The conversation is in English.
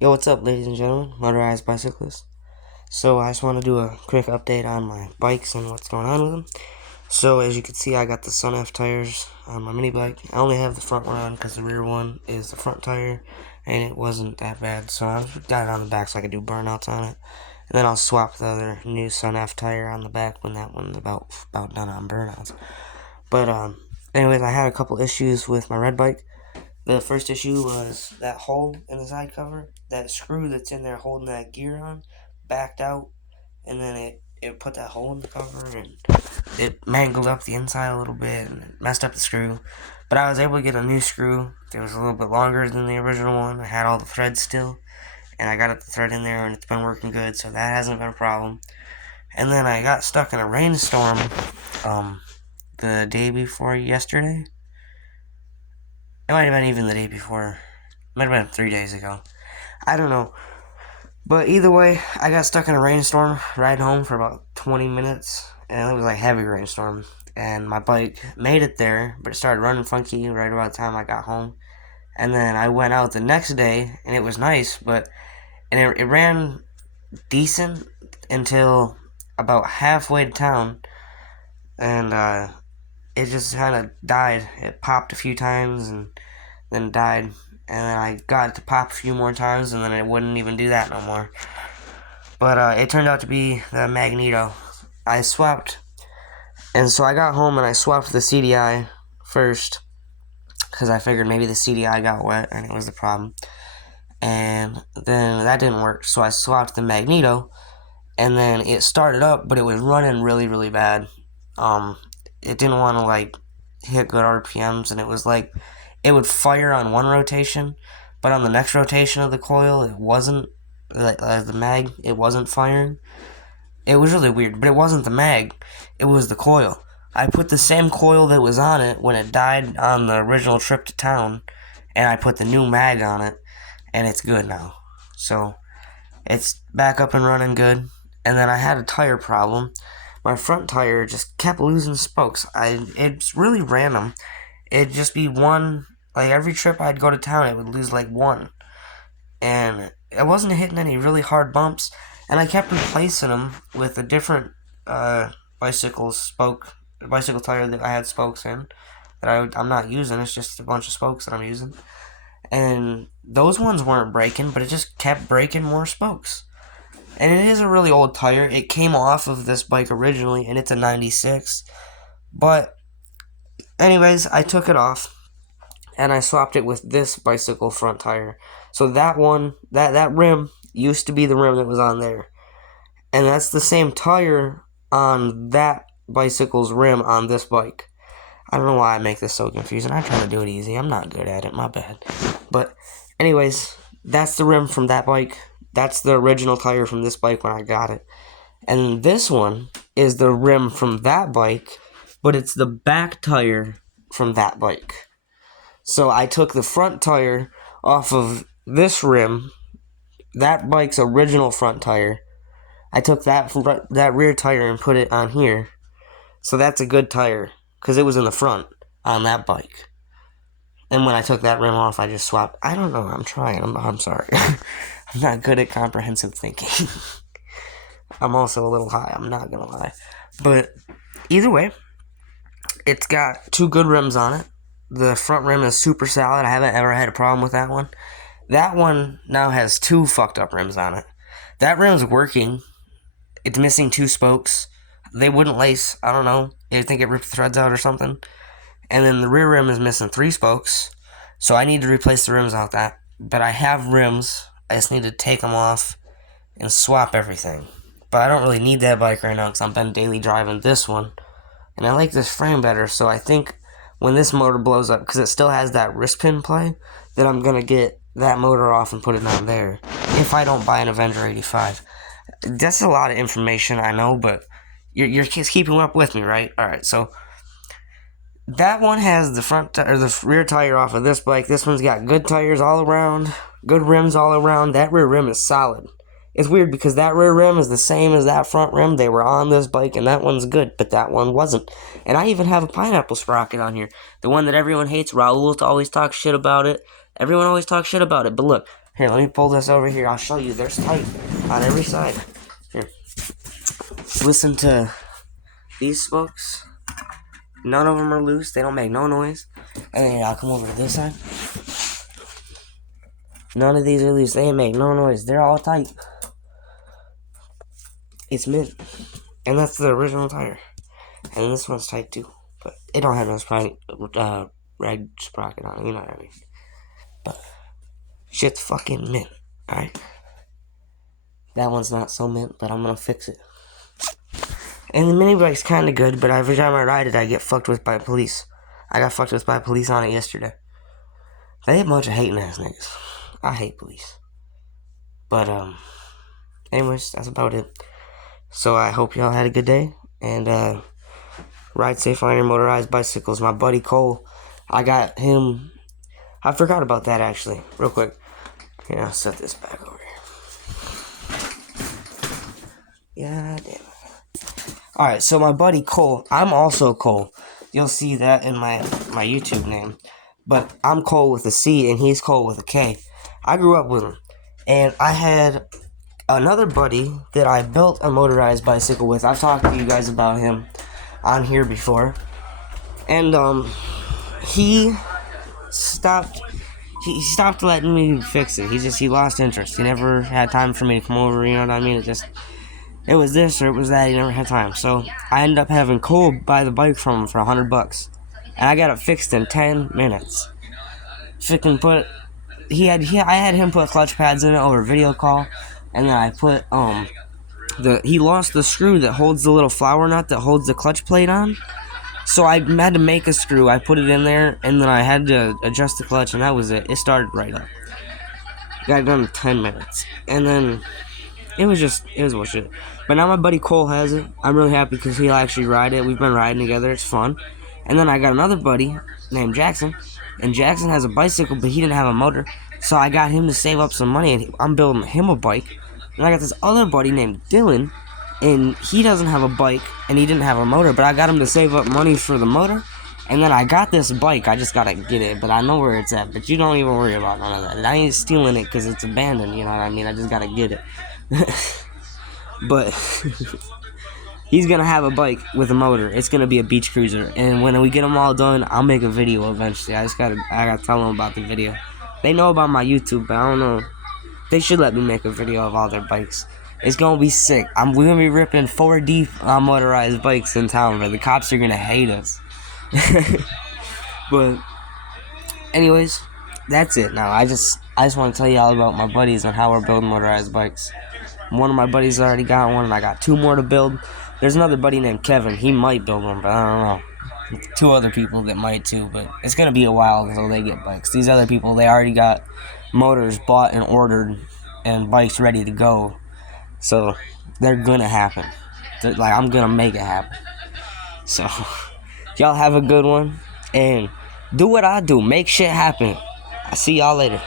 Yo, what's up, ladies and gentlemen? Motorized bicyclists. So, I just want to do a quick update on my bikes and what's going on with them. So, as you can see, I got the Sun F tires on my mini bike. I only have the front one on because the rear one is the front tire, and it wasn't that bad. So, I got it on the back so I could do burnouts on it. And then I'll swap the other new Sun F tire on the back when that one's about done on burnouts. But, anyways, I had a couple issues with my red bike. The first issue was that hole in the side cover, that screw that's in there holding that gear on, backed out, and then it put that hole in the cover, and it mangled up the inside a little bit, and it messed up the screw. But I was able to get a new screw that was a little bit longer than the original one. I had all the threads still, and I got the thread in there, and it's been working good, so that hasn't been a problem. And then I got stuck in a rainstorm, the day before yesterday. It might have been even the day before. It might have been 3 days ago. I don't know. But either way, I got stuck in a rainstorm riding home for about 20 minutes. And it was like heavy rainstorm. And my bike made it there, but it started running funky right about the time I got home. And then I went out the next day, and it was nice, but it ran decent until about halfway to town. And it just kind of died. It popped a few times and then died. And then I got it to pop a few more times, and then it wouldn't even do that no more. But it turned out to be the magneto. I swapped, and so I got home and I swapped the CDI first, because I figured maybe the CDI got wet and it was the problem. And then that didn't work, so I swapped the magneto, and then it started up, but it was running really, really bad. It didn't want to, like, hit good RPMs, and it was like, it would fire on one rotation, but on the next rotation of the coil, it wasn't, the mag, it wasn't firing. It was really weird, but it wasn't the mag, it was the coil. I put the same coil that was on it when it died on the original trip to town, and I put the new mag on it, and it's good now. So, it's back up and running good. And then I had a tire problem. My front tire just kept losing spokes. It's really random. It'd just be one, like every trip I'd go to town, it would lose like one. And I wasn't hitting any really hard bumps, and I kept replacing them with a different bicycle tire that I had spokes in, that I'm not using. It's just a bunch of spokes that I'm using. And those ones weren't breaking, but it just kept breaking more spokes. And it is a really old tire. It came off of this bike originally, and it's a 96. But, anyways, I took it off, and I swapped it with this bicycle front tire. So that one, that rim used to be the rim that was on there. And that's the same tire on that bicycle's rim on this bike. I don't know why I make this so confusing. I'm trying to do it easy. I'm not good at it. My bad. But, anyways, that's the rim from that bike. That's the original tire from this bike when I got it. And this one is the rim from that bike, but it's the back tire from that bike. So I took the front tire off of this rim, that bike's original front tire. I took that rear tire and put it on here. So that's a good tire, because it was in the front on that bike. And when I took that rim off, I just swapped. I don't know. I'm trying. I'm sorry. I'm not good at comprehensive thinking. I'm also a little high. I'm not going to lie. But either way, it's got two good rims on it. The front rim is super solid. I haven't ever had a problem with that one. That one now has two fucked up rims on it. That rim's working. It's missing two spokes. They wouldn't lace. I don't know. I think it ripped the threads out or something. And then the rear rim is missing three spokes. So I need to replace the rims out that. But I have rims. I just need to take them off and swap everything. But I don't really need that bike right now because I've been daily driving this one. And I like this frame better. So I think when this motor blows up, because it still has that wrist pin play, that I'm going to get that motor off and put it on there. If I don't buy an Avenger 85. That's a lot of information, I know, but you're keeping up with me, right? Alright, so that one has the rear tire off of this bike. This one's got good tires all around, good rims all around. That rear rim is solid. It's weird because that rear rim is the same as that front rim. They were on this bike, and that one's good, but that one wasn't. And I even have a pineapple sprocket on here. The one that everyone hates. Raul always talks shit about it. Everyone always talks shit about it. But look, Here, let me pull this over here. I'll show you. There's tight on every side. Here. Listen to these spokes. None of them are loose. They don't make no noise. And then I'll come over to this side. None of these are loose. They make no noise. They're all tight. It's mint. And that's the original tire. And this one's tight too. But it don't have no rag sprocket on it. You know what I mean. But shit's fucking mint. Alright? That one's not so mint, but I'm gonna fix it. And the mini bike's kinda good, but every time I ride it, I get fucked with by police. I got fucked with by police on it yesterday. They a bunch of hating ass niggas. I hate police. But, anyways, that's about it. So I hope y'all had a good day. And, ride safe on your motorized bicycles. My buddy Cole, I got him. I forgot about that actually, real quick. Here, I'll set this back over here. Yeah, damn it. Alright, so my buddy Cole, I'm also Cole. You'll see that in my YouTube name. But I'm Cole with a C and he's Cole with a K. I grew up with him. And I had another buddy that I built a motorized bicycle with. I've talked to you guys about him on here before. And he stopped letting me fix it. He lost interest. He never had time for me to come over, you know what I mean? It was this or it was that. He never had time. So I ended up having Cole buy the bike from him for $100. And I got it fixed in 10 minutes. I had him put clutch pads in it over video call, and then I put he lost the screw that holds the little flower nut that holds the clutch plate on. So I had to make a screw. I put it in there, and then I had to adjust the clutch, and that was it. It started right up. Got it done in 10 minutes, and then it was bullshit. But now my buddy Cole has it. I'm really happy because he'll actually ride it. We've been riding together. It's fun. And then I got another buddy named Jackson, and Jackson has a bicycle, but he didn't have a motor. So I got him to save up some money, and I'm building him a bike. And I got this other buddy named Dylan, and he doesn't have a bike, and he didn't have a motor, but I got him to save up money for the motor. And then I got this bike. I just gotta get it, but I know where it's at. But you don't even worry about none of that. I ain't stealing it because it's abandoned, you know what I mean? I just gotta get it. But he's gonna have a bike with a motor. It's gonna be a beach cruiser. And when we get them all done, I'll make a video eventually. I gotta tell them about the video. They know about my YouTube, but I don't know. They should let me make a video of all their bikes. It's gonna be sick. We're gonna be ripping 4 deep on motorized bikes in town, but the cops are gonna hate us. But anyways, that's it. Now I just want to tell you all about my buddies and how we're building motorized bikes. One of my buddies already got one, and I got 2 more to build. There's another buddy named Kevin. He might build one, but I don't know. 2 other people that might too, but it's gonna be a while until they get bikes. These other people, they already got motors bought and ordered and bikes ready to go, so they're gonna happen. I'm gonna make it happen. So y'all have a good one and do what I do. Make shit happen. I'll see y'all later.